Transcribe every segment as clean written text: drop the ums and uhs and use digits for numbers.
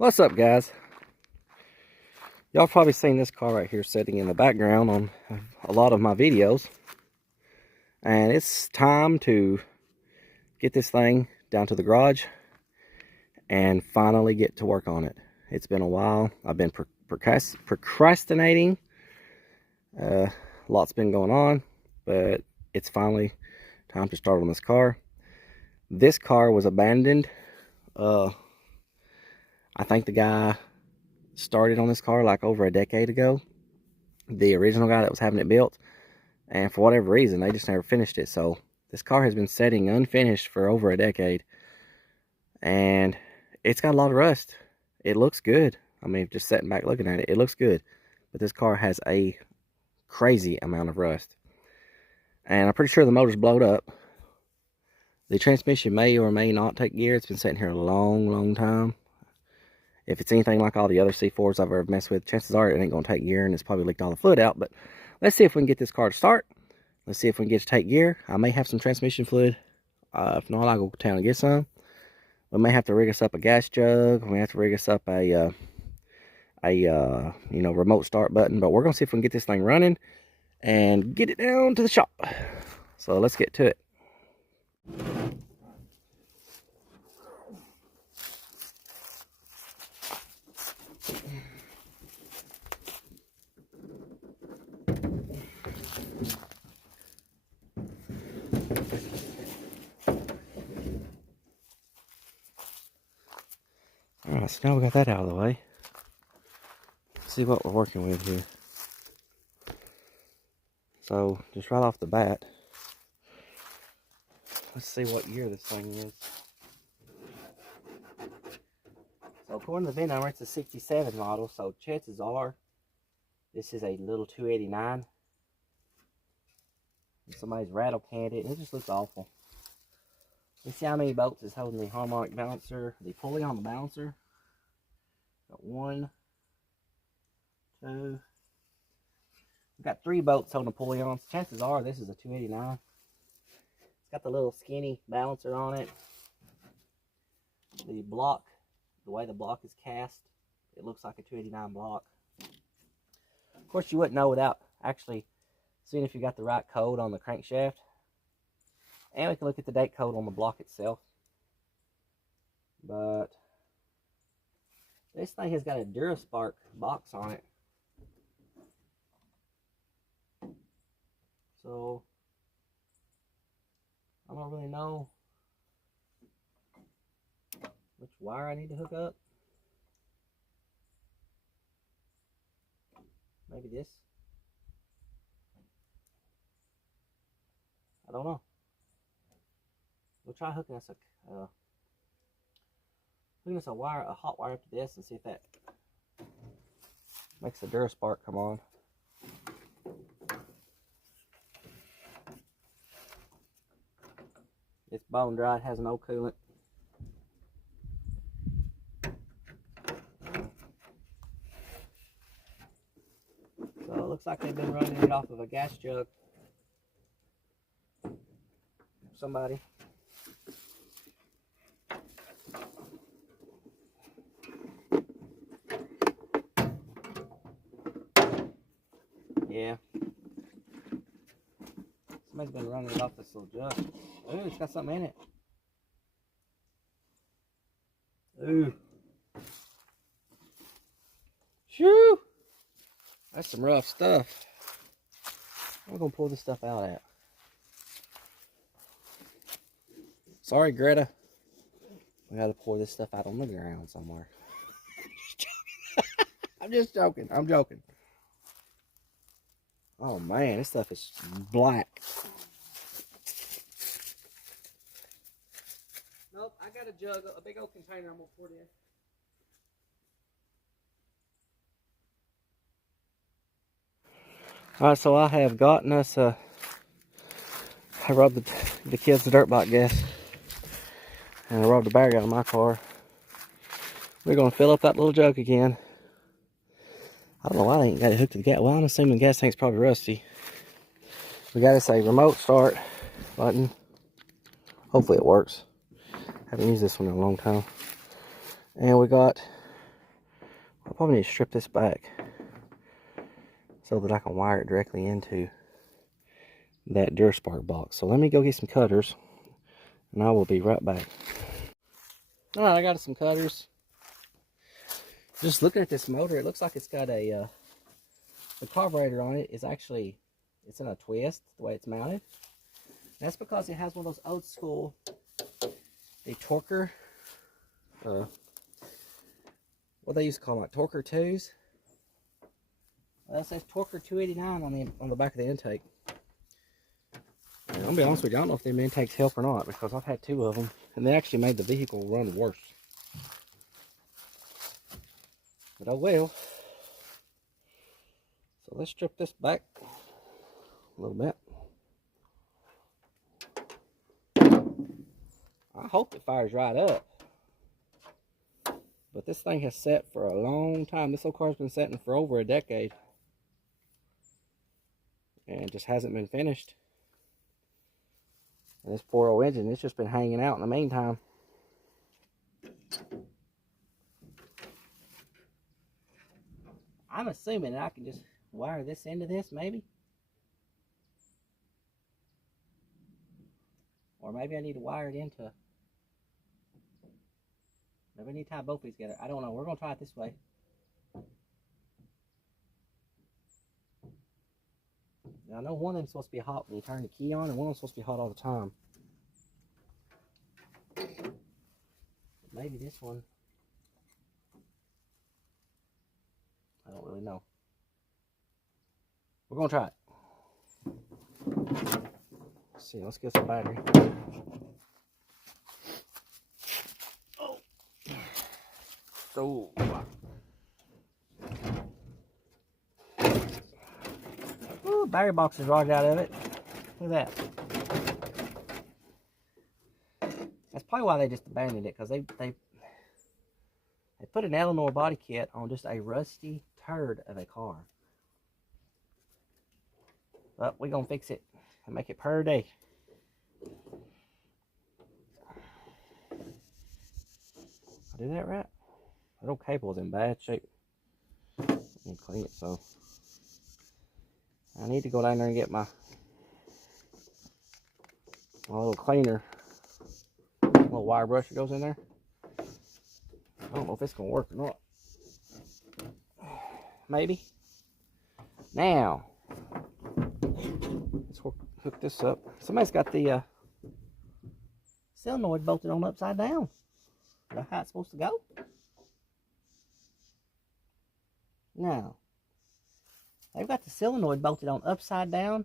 What's up, guys? Y'all probably seen this car right here sitting in the background on a lot of my videos, and it's time to get this thing down to the garage and finally get to work on it. It's been a while. I've been procrastinating. Lots been going on, but it's finally time to start on this car. This car was abandoned. I think the guy started on this car like over a decade ago, the original guy that was having it built, and for whatever reason they just never finished it. So this car has been sitting unfinished for over a decade, and it's got a lot of rust. It looks good. I mean, just sitting back looking at it, it looks good, but this car has a crazy amount of rust, and I'm pretty sure the motor's blowed up. The transmission may or may not take gear. It's been sitting here a long time. If it's anything like all the other C4s I've ever messed with, chances are it ain't going to take gear, and it's probably leaked all the fluid out. But let's see if we can get this car to start. Let's see if we can get it to take gear. I may have some transmission fluid. If not, I'll go to town and get some. We may have to rig us up a gas jug. We may have to rig us up a remote start button. But we're going to see if we can get this thing running and get it down to the shop. So let's get to it. Alright, so now we got that out of the way. Let's see what we're working with here. So, just right off the bat, let's see what year this thing is. So, according to the VIN number, it's a 67 model, so chances are this is a little 289. And somebody's rattle canned it, and it just looks awful. You see how many bolts is holding the harmonic balancer, the pulley on the balancer? Got 1, 2. We've got 3 bolts holding the pulley on. So chances are this is a 289. It's got the little skinny balancer on it. The block, the way the block is cast, it looks like a 289 block. Of course, you wouldn't know without actually seeing if you got the right code on the crankshaft. And we can look at the date code on the block itself. But this thing has got a DuraSpark box on it. So I don't really know which wire I need to hook up. Maybe this. I don't know. We'll try hooking us a wire, a hot wire up to this, and see if that makes the DuraSpark come on. It's bone dry. It has no coolant. So it looks like they've been running it off of a gas jug. Somebody. Yeah. Somebody's been running it off this little jug. Ooh, it's got something in it. Ooh. Shoo! That's some rough stuff. I'm gonna pull this stuff out at. Sorry, Greta. We gotta pour this stuff out on the ground somewhere. I'm just joking. I'm joking. Oh man, this stuff is black. Nope, I got a jug, a big old container I'm gonna pour it in. Alright, so I have gotten us I robbed the kids the dirt bike gas. And I robbed the bag out of my car. We're gonna fill up that little jug again. I don't know why they ain't got it hooked to the gas. Well, I'm assuming the gas tank's probably rusty. We got us a remote start button. Hopefully it works. Haven't used this one in a long time. And we got I probably need to strip this back so that I can wire it directly into that Durspark box. So let me go get some cutters, and I will be right back. All right, I got some cutters. Just looking at this motor, it looks like it's got a the carburetor on it is actually, it's in a twist the way it's mounted. That's because it has one of those old school, the torquer, what they used to call them, like torquer 2s. That says torquer 289 on the back of the intake. And I'm gonna be honest with you, I don't know if them intakes help or not, because I've had 2 of them and they actually made the vehicle run worse. But oh well. So let's strip this back a little bit. I hope it fires right up. But this thing has sat for a long time. This old car's been sitting for over a decade. And it just hasn't been finished. And this poor old engine, it's just been hanging out in the meantime. I'm assuming that I can just wire this into this, maybe. Or maybe I need to wire it into... Maybe I need to tie both of these together. I don't know. We're going to try it this way. Now, I know one of them's supposed to be hot when you turn the key on, and one of them's supposed to be hot all the time. Maybe this one... I don't really know. We're going to try it. Let's see. Let's get some battery. Oh. So... Ooh, battery box is rocked out of it. Look at that. That's probably why they just abandoned it, because they put an Eleanor body kit on just a rusty turd of a car. But we're going to fix it and make it per day. I do that right? That old cable is in bad shape. I need to clean it, so I need to go down there and get my little cleaner. Little wire brush that goes in there. I don't know if it's going to work or not. Maybe. Now, let's hook this up. Somebody's got the solenoid bolted on upside down. Is that how it's supposed to go? Now, they've got the solenoid bolted on upside down,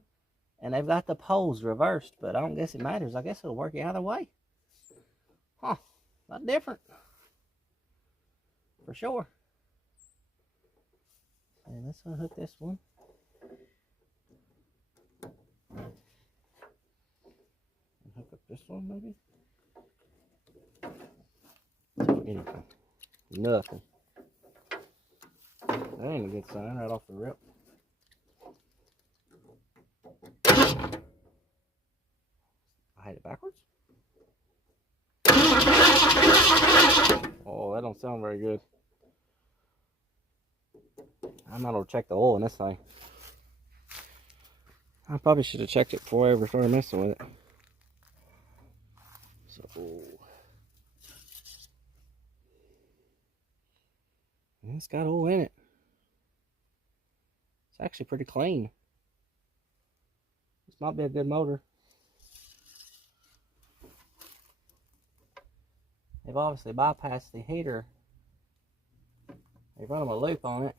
and they've got the poles reversed, but I don't guess it matters. I guess it'll work either way. Huh, not different. For sure. And let's unhook this one. And hook up this one, maybe? Anything. Nothing. That ain't a good sign right off the rip. I had it backwards. Oh, that don't sound very good. I'm not gonna check the oil in this thing. I probably should have checked it before I ever started messing with it. So, it's got oil in it. It's actually pretty clean. This might be a good motor. They've obviously bypassed the heater. They run them a loop on it.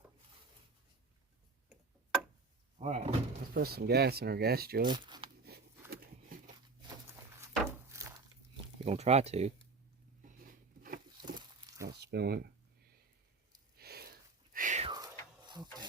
Alright, let's put some gas in our gas jug. We're going to try to. Not spilling it. Whew. Okay.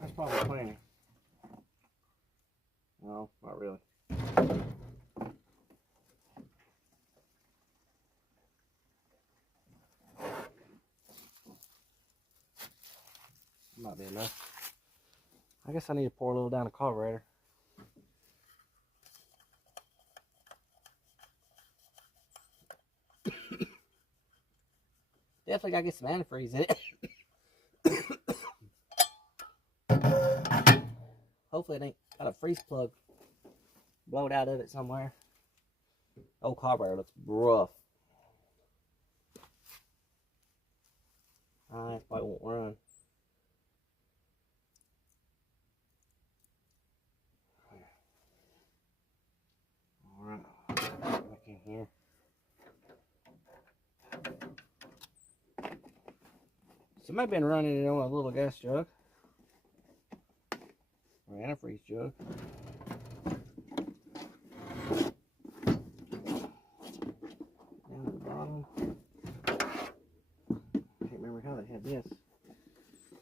That's probably plenty. No. good enough. I guess I need to pour a little down the carburetor. Definitely gotta get some antifreeze in it. Hopefully it ain't got a freeze plug blowed out of it somewhere. Old carburetor looks rough. I probably won't run. Alright, back in here. So I've been running it on a little gas jug. Or antifreeze jug. Down at the bottom. Can't remember how they had this.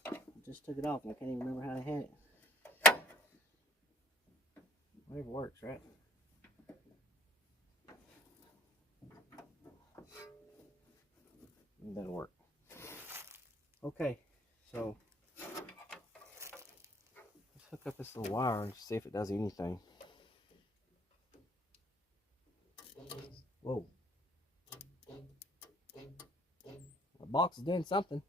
I just took it off and I can't even remember how they had it. Whatever works, right? It doesn't work. Okay, so let's hook up this little wire and see if it does anything. Whoa. The box is doing something.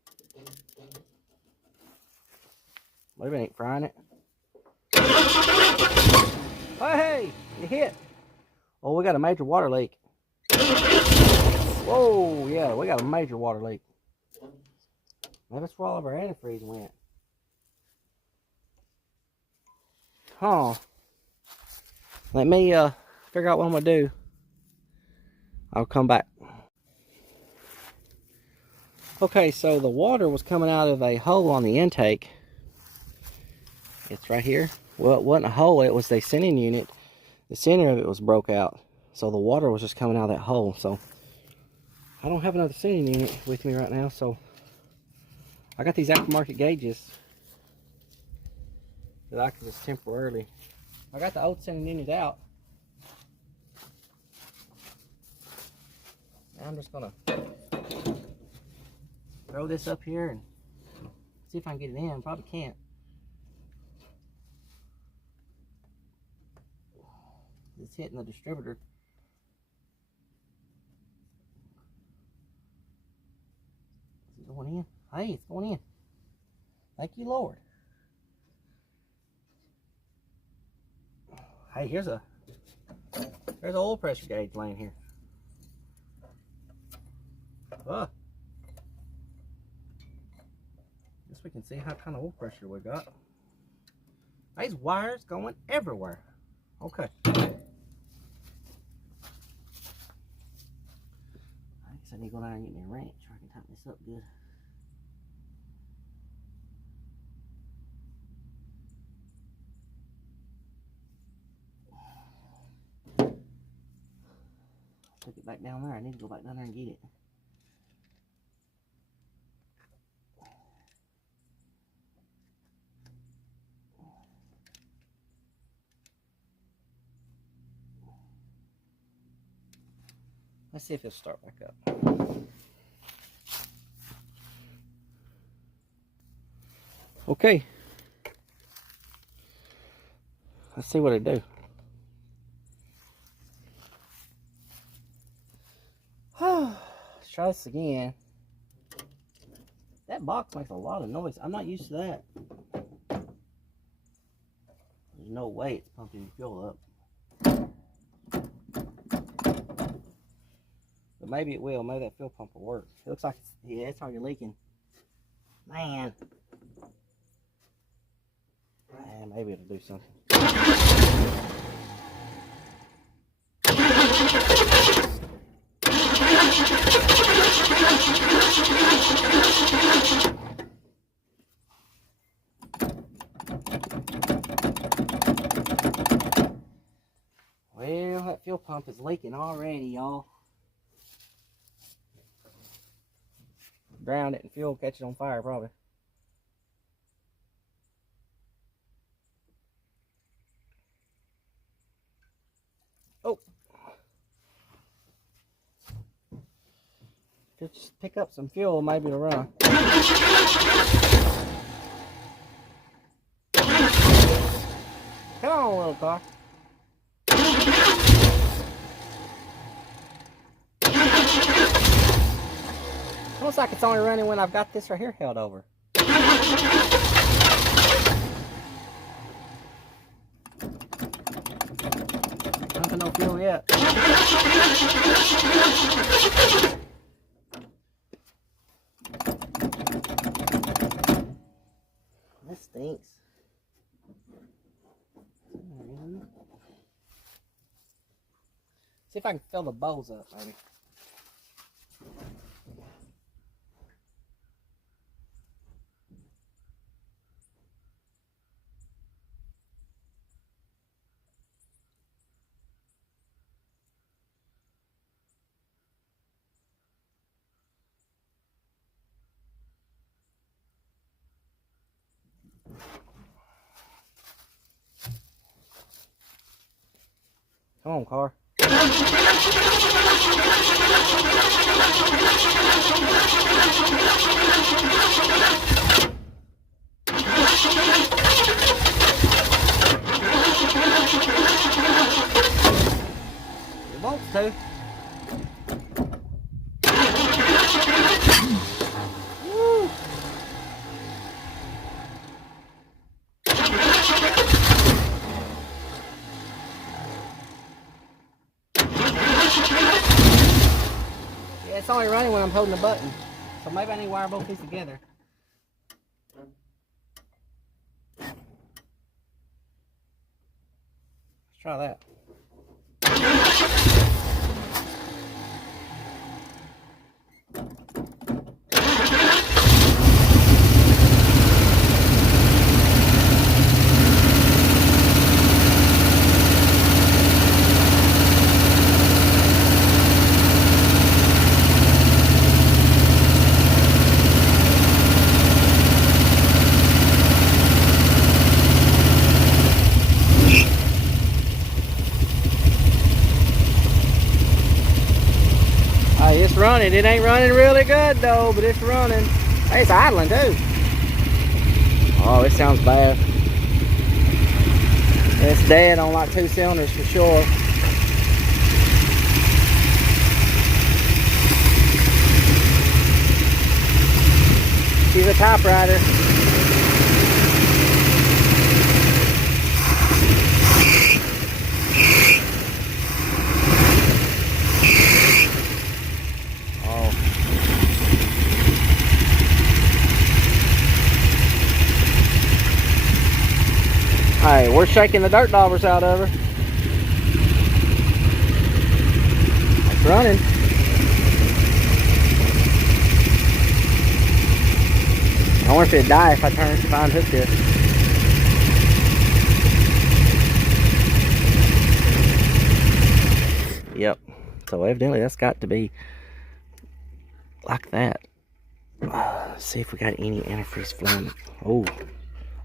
Maybe it ain't frying it. Oh, hey, it hit. Oh, we got a major water leak. Whoa, yeah, we got a major water leak. Maybe that's where all of our antifreeze went. Huh. Let me figure out what I'm gonna do. I'll come back. Okay, so the water was coming out of a hole on the intake. It's right here. Well, it wasn't a hole, it was the sending unit. The center of it was broke out. So the water was just coming out of that hole. So I don't have another sending unit with me right now, so I got these aftermarket gauges that I can just temporarily. I got the old sending unit out. Now I'm just gonna throw this up here and see if I can get it in. Probably can't. It's hitting the distributor. Is it going in? Hey, it's going in. Thank you, Lord. Hey, there's an oil pressure gauge laying here. Guess we can see how kind of oil pressure we got. These wires going everywhere. Okay. I guess I need to go down and get me a wrench so I can tighten this up good. Took it back down there. I need to go back down there and get it. Let's see if it'll start back up. Okay. Let's see what it do. Let's try this again. That box makes a lot of noise. I'm not used to that. There's no way it's pumping fuel up. But maybe it will. Maybe that fuel pump will work. It looks like it's, yeah, it's already leaking. Man. Maybe it'll do something. Well, that fuel pump is leaking already, y'all. Drown it in fuel, catch it on fire, probably. Oh. Just pick up some fuel, maybe it'll run. Come on, little car. Looks like it's only running when I've got this right here held over. Nothing, no fuel yet. This stinks. See if I can fill the bowls up, maybe. Come on, car. It wants to. Woo. Yeah, it's only running when I'm holding the button. So maybe I need to wire both these together. Let's try that. It's running. It ain't running really good though, but it's running. Hey, it's idling too. Oh, it sounds bad. It's dead on like 2 cylinders for sure. She's a typewriter. Hey, we're shaking the dirt daubers out of her. It's running. I wonder if it'd die if I unhook this. Yep. So evidently that's got to be like that. Let's see if we got any antifreeze flowing. Oh.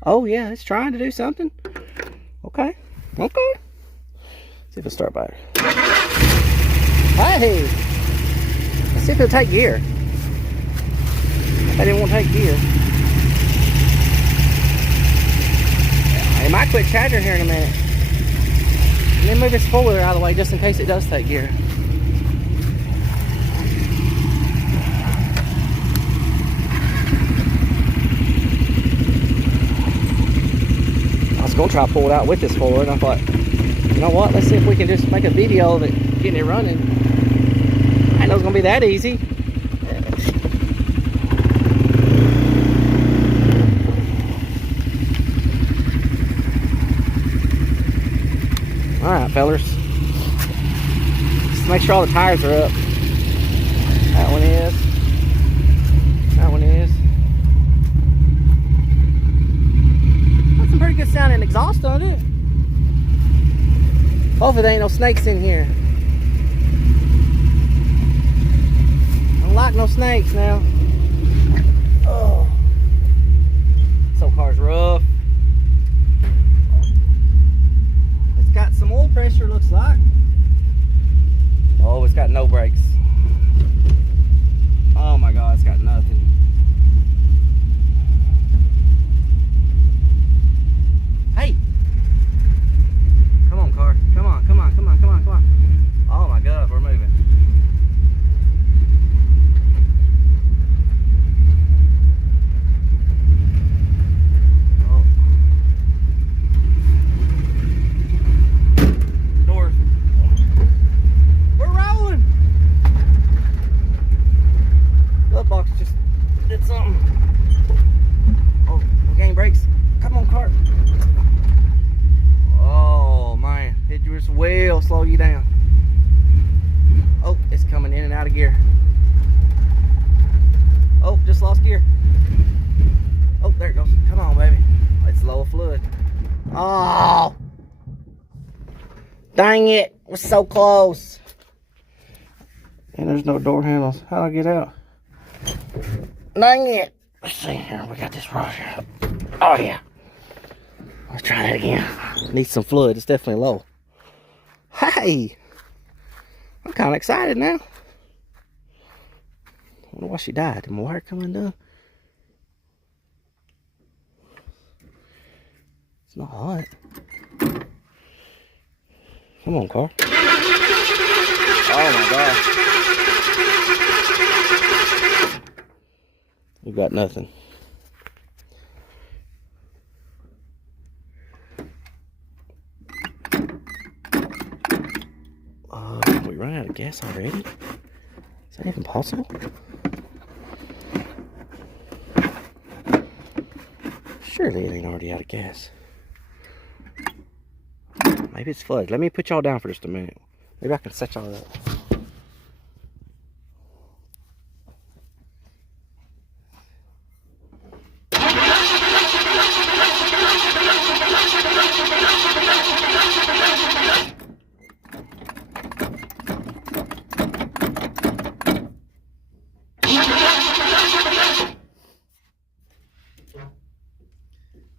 Oh yeah, it's trying to do something. Okay. Okay. See if it'll start by. Hey! Let's see if it'll take gear. I didn't want to take gear. It might quit chattering here in a minute. Let me move this four-wheeler out of the way just in case it does take gear. I was going to try to pull it out with this four-wheeler, and I thought, you know what, let's see if we can just make a video of it getting it running. I know it's going to be that easy. Alright, fellers. Just make sure all the tires are up. That one is. That one is. That's some pretty good sounding exhaust on it. Hopefully there ain't no snakes in here. I don't like no snakes now. Oh. This old car's rough. Got some oil pressure, looks like. Oh, it's got no brakes. Oh my god, it's got nothing. Hey, Oh! Dang it! We're so close. And there's no door handles. How do I get out? Dang it! Let's see here. We got this right here. Oh yeah. Let's try that again. Need some fluid. It's definitely low. Hey! I'm kind of excited now. I wonder why she died. Did my wire come undone? It's not hot. Come on, car. Oh my gosh. You got nothing. We run out of gas already? Is that even possible? Surely it ain't already out of gas. Maybe it's flooded. Let me put y'all down for just a minute. Maybe I can set y'all up.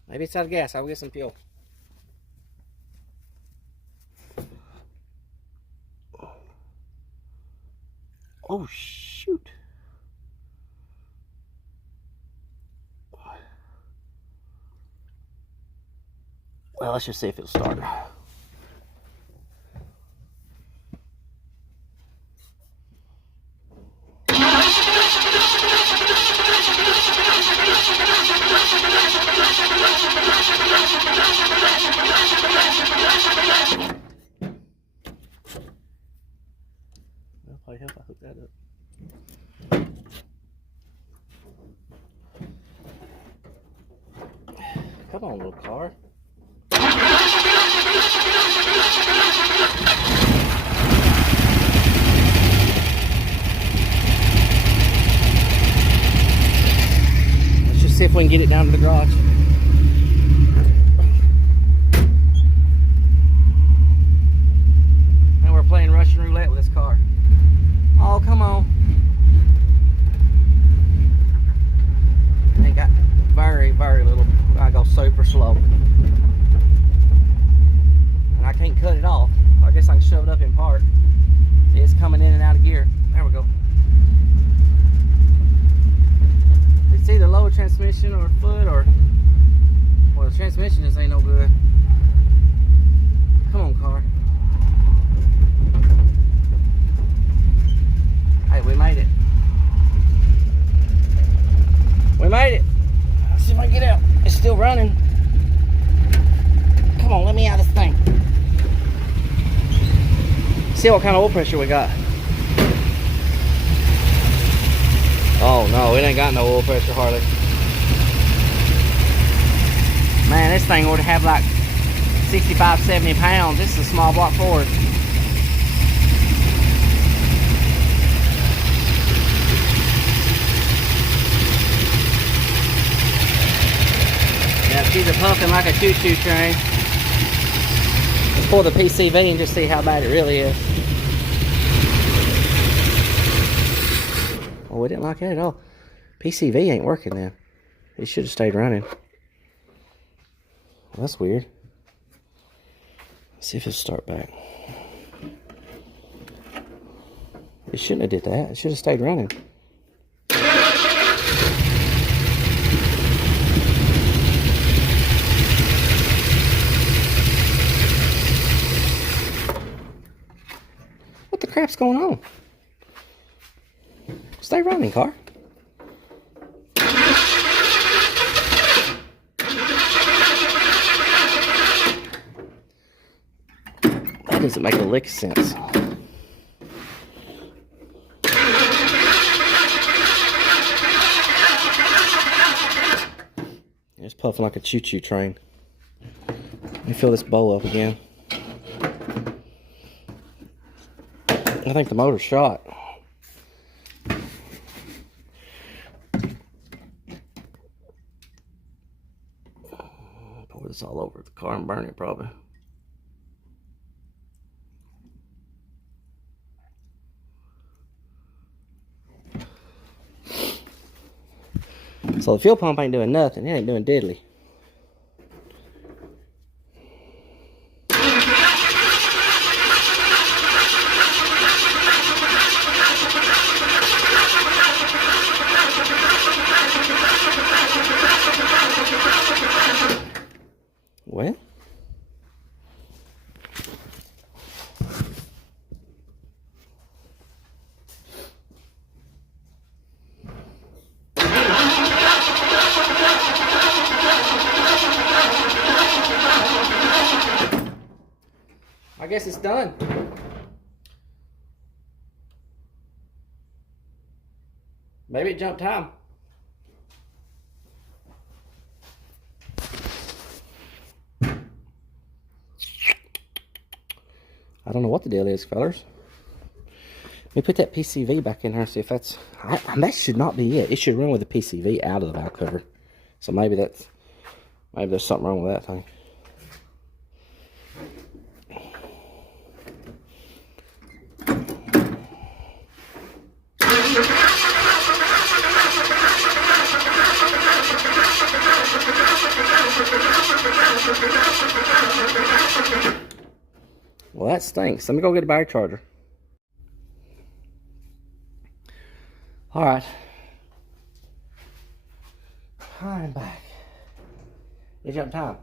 Maybe it's out of gas. I'll get some fuel. Oh, shoot. Well, let's just see if it'll start. Well, probably help I hook that up. Come on, little car. Let's just see if we can get it down to the garage. And we're playing Russian roulette with this car. Oh, come on. They got very, very little. I go super slow. And I can't cut it off. I guess I can shove it up in park. See, it's coming in and out of gear. There we go. It's either low transmission or foot or... Well, the transmission just ain't no good. Come on, car. Hey, we made it. We made it. Let's see if I can get out. It's still running. Come on, let me out of this thing. See what kind of oil pressure we got. Oh no, it ain't got no oil pressure hardly. Man, this thing ought to have like 65, 70 pounds. This is a small block Ford. Yeah, she's a puffing like a choo-choo train. Let's pull the PCV and just see how bad it really is. Oh, we didn't like that at all. PCV ain't working then. It should have stayed running. Well, that's weird. Let's see if it'll start back. It shouldn't have did that. It should have stayed running. What the crap's going on? Stay running, car. That doesn't make a lick of sense. It's puffing like a choo-choo train. Let me fill this bowl up again. I think the motor's shot. Pour this all over the car and burn it probably. So the fuel pump ain't doing nothing. It ain't doing diddly. Well, I guess it's done. Maybe it jumped time. I don't know what the deal is, fellas. Let me put that PCV back in there and see if that's... that should not be it. It should run with the PCV out of the valve cover. So maybe that's... maybe there's something wrong with that thing. Well, that stinks. Let me go get a battery charger. Alright. I'm back. It jumped time.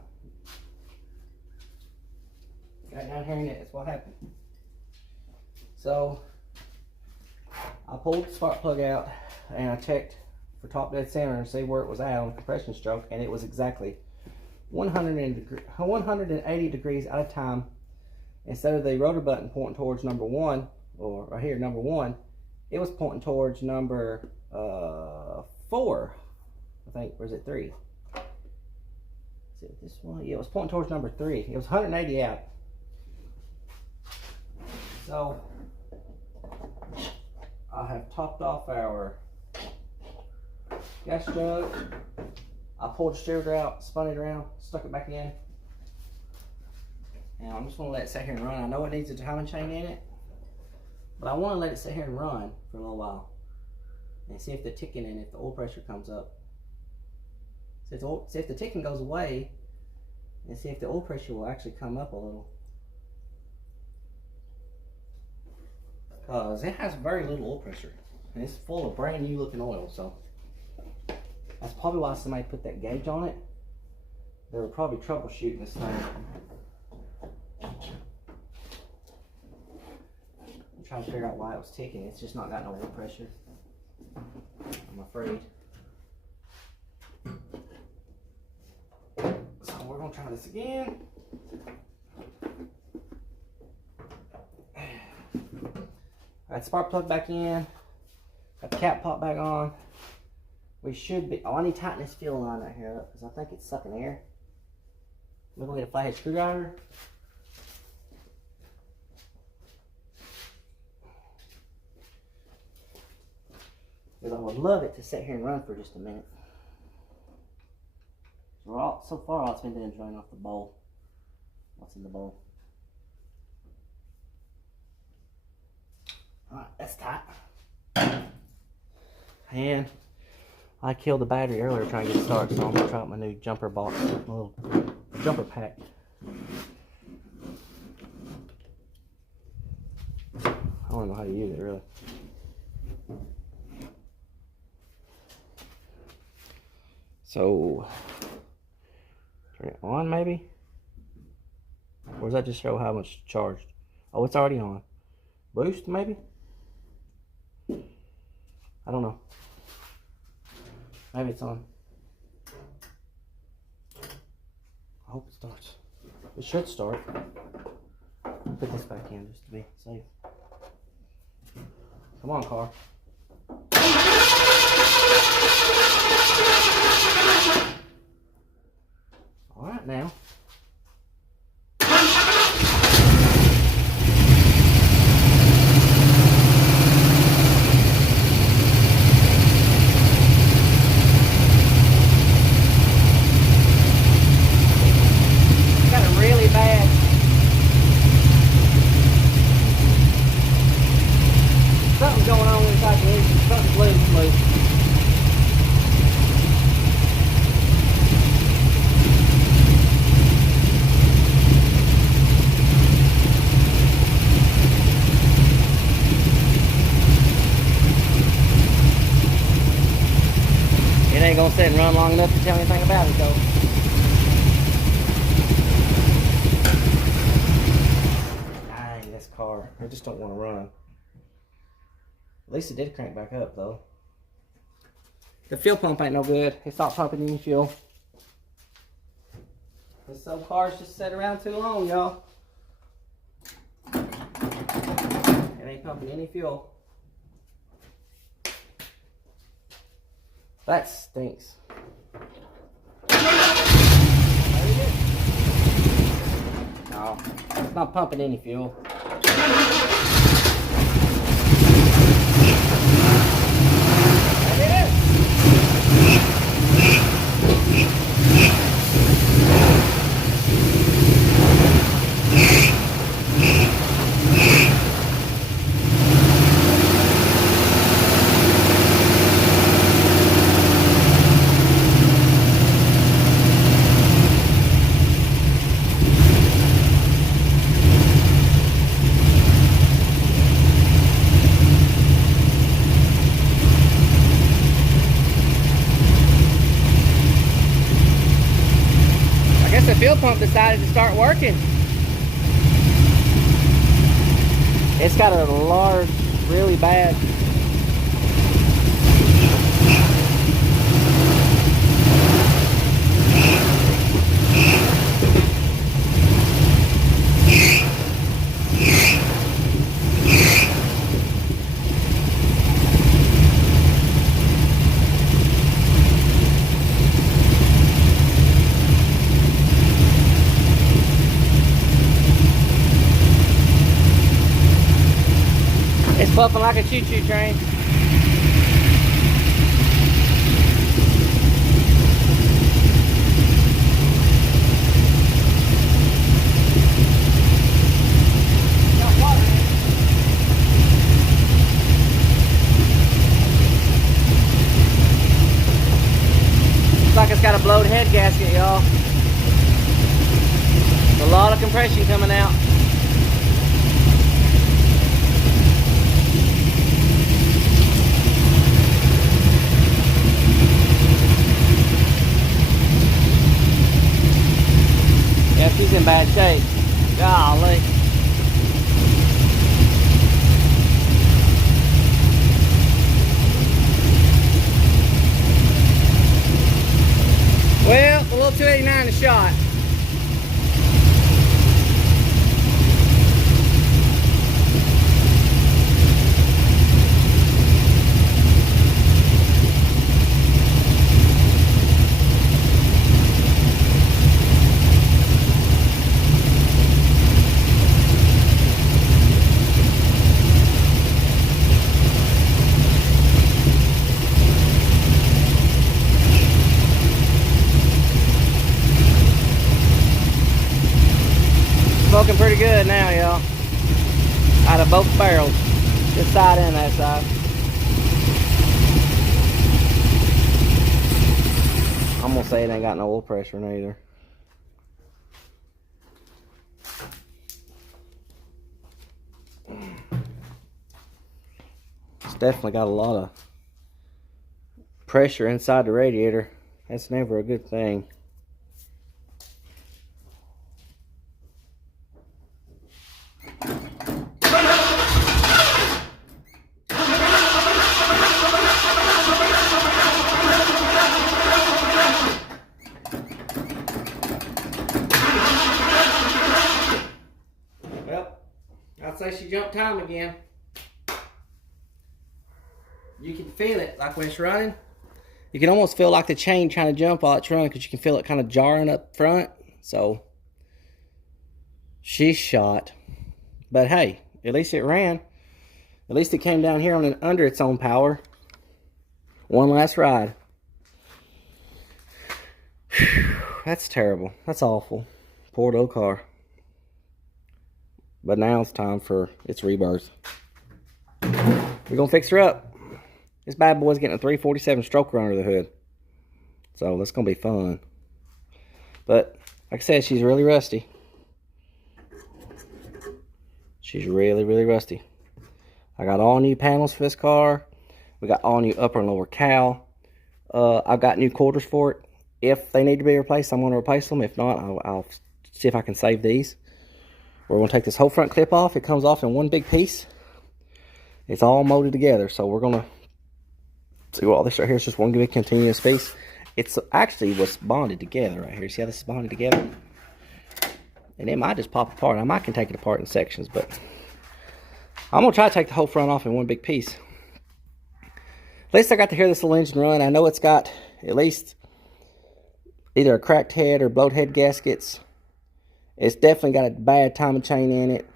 Got down here and that's what happened. So, I pulled the spark plug out and I checked for top dead center and see where it was at on the compression stroke, and it was exactly 180 degrees out of time. Instead of the rotor button pointing towards number 1, or right here, number 1, it was pointing towards number 4. I think, or is it 3? Is it this one? Yeah, it was pointing towards number 3. It was 180 out. So, I have topped off our gas jug. I pulled the distributor out, spun it around, stuck it back in. And I'm just going to let it sit here and run. I know it needs a timing chain in it, but I want to let it sit here and run for a little while and see if the ticking and if the oil pressure comes up. See if the ticking goes away, and see if the oil pressure will actually come up a little. Because it has very little oil pressure, and it's full of brand new looking oil, so that's probably why somebody put that gauge on it. They were probably troubleshooting this thing. I'm trying to figure out why it was ticking. It's just not got no oil pressure, I'm afraid. So we're gonna try this again. Got the spark plug back in. Got the cap pop back on. We should be. Oh, I need to tighten this fuel line right here up because I think it's sucking air. We're gonna get a flathead screwdriver. Because I would love it to sit here and run for just a minute. So far, all it's been doing is running off the bowl. What's in the bowl? Alright, that's tight. And I killed the battery earlier trying to get it started, so I'm going to try out my new jumper box, my little jumper pack. I don't know how to use it really. So, turn it on maybe? Or does that just show how much charged? Oh, it's already on. Boost maybe? I don't know. Maybe it's on. I hope it starts. It should start. I'll put this back in just to be safe. Come on, car. All right now. ain't gonna sit and run long enough to tell anything about it though. Dang, this car. I just don't want to run. At least it did crank back up though. The fuel pump ain't no good. It stopped pumping any fuel. And some cars just sit around too long, y'all. It ain't pumping any fuel. That stinks. No, it's not pumping any fuel. The fuel pump decided to start working. It's got a large, really bad puffing like a choo-choo train. Looks like it's got a blowed head gasket, y'all. A lot of compression coming out. Yeah, she's in bad shape. Golly. Well, a little 289 a shot. Smoking pretty good now, y'all. Out of both barrels. This side and that side. I'm gonna say it ain't got no oil pressure neither. It's definitely got a lot of pressure inside the radiator. That's never a good thing. I'd say she jumped time again. You can feel it, like when it's running. You can almost feel like the chain trying to jump while it's running, because you can feel it kind of jarring up front. So, she's shot. But hey, at least it ran. At least it came down here on under its own power. One last ride. Whew, that's terrible. That's awful. Poor old car. But now it's time for its rebirth. We're going to fix her up. This bad boy's getting a 347 stroker under the hood. So that's going to be fun. But like I said, she's really rusty. She's really, really rusty. I got all new panels for this car. We got all new upper and lower cowl. I've got new quarters for it. If they need to be replaced, I'm going to replace them. If not, I'll see if I can save these. We're going to take this whole front clip off. It comes off in one big piece. It's all molded together. So we're going to see what all this right here is just one big continuous piece. It's actually what's bonded together right here. See how this is bonded together? And it might just pop apart. I might can take it apart in sections, but I'm going to try to take the whole front off in one big piece. At least I got to hear this little engine run. I know it's got at least either a cracked head or blowed head gaskets. It's definitely got a bad timing chain in it.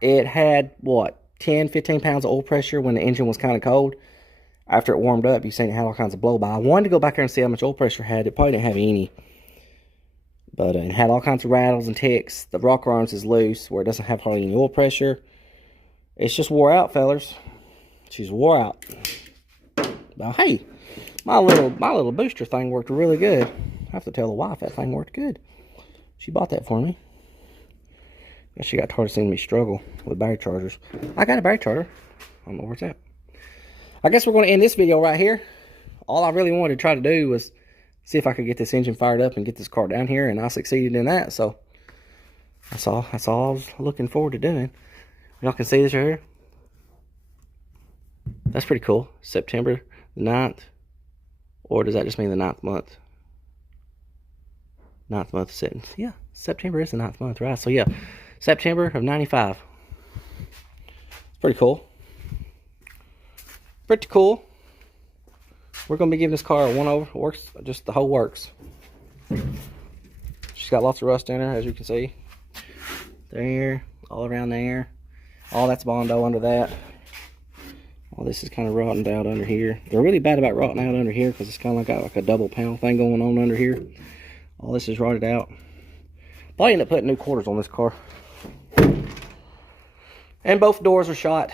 It had, what, 10, 15 pounds of oil pressure when the engine was kind of cold. After it warmed up, you seen it had all kinds of blow by. I wanted to go back there and see how much oil pressure it had. It probably didn't have any. But it had all kinds of rattles and ticks. The rocker arms is loose where it doesn't have hardly any oil pressure. It's just wore out, fellers. She's wore out. Now, hey, my little booster thing worked really good. I have to tell the wife that thing worked good. She bought that for me. She got tired of seeing me struggle with battery chargers. I got a battery charger. I don't know where it's at. I guess we're going to end this video right here. All I really wanted to try to do was see if I could get this engine fired up and get this car down here, and I succeeded in that. So that's all I was looking forward to doing. Y'all can see this right here. That's pretty cool. September the 9th. Or does that just mean the 9th month? 9th month sitting. Yeah, September is the 9th month, right? So yeah, September of 95. It's pretty cool. Pretty cool. We're going to be giving this car a one-over. Works, just the whole works. She's got lots of rust in her, as you can see. There, all around there. All that's Bondo under that. All this is kind of rotting out under here. They're really bad about rotting out under here because it's kind of got like a double pound thing going on under here. All this is rotted out. Probably end up putting new quarters on this car. And both doors are shot.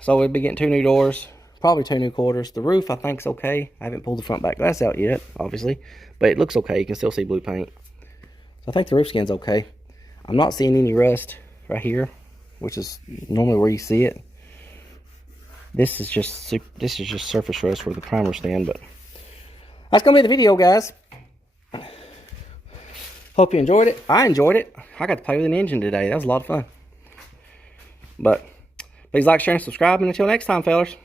So we'll be getting 2 new doors. Probably 2 new quarters. The roof I think is okay. I haven't pulled the front back glass out yet, obviously. But it looks okay. You can still see blue paint. So I think the roof skin's okay. I'm not seeing any rust right here, which is normally where you see it. This is just surface rust where the primer's thin, but that's gonna be the video, guys. Hope you enjoyed it. I enjoyed it. I got to play with an engine today. That was a lot of fun. But please like, share, and subscribe. And until next time, fellas.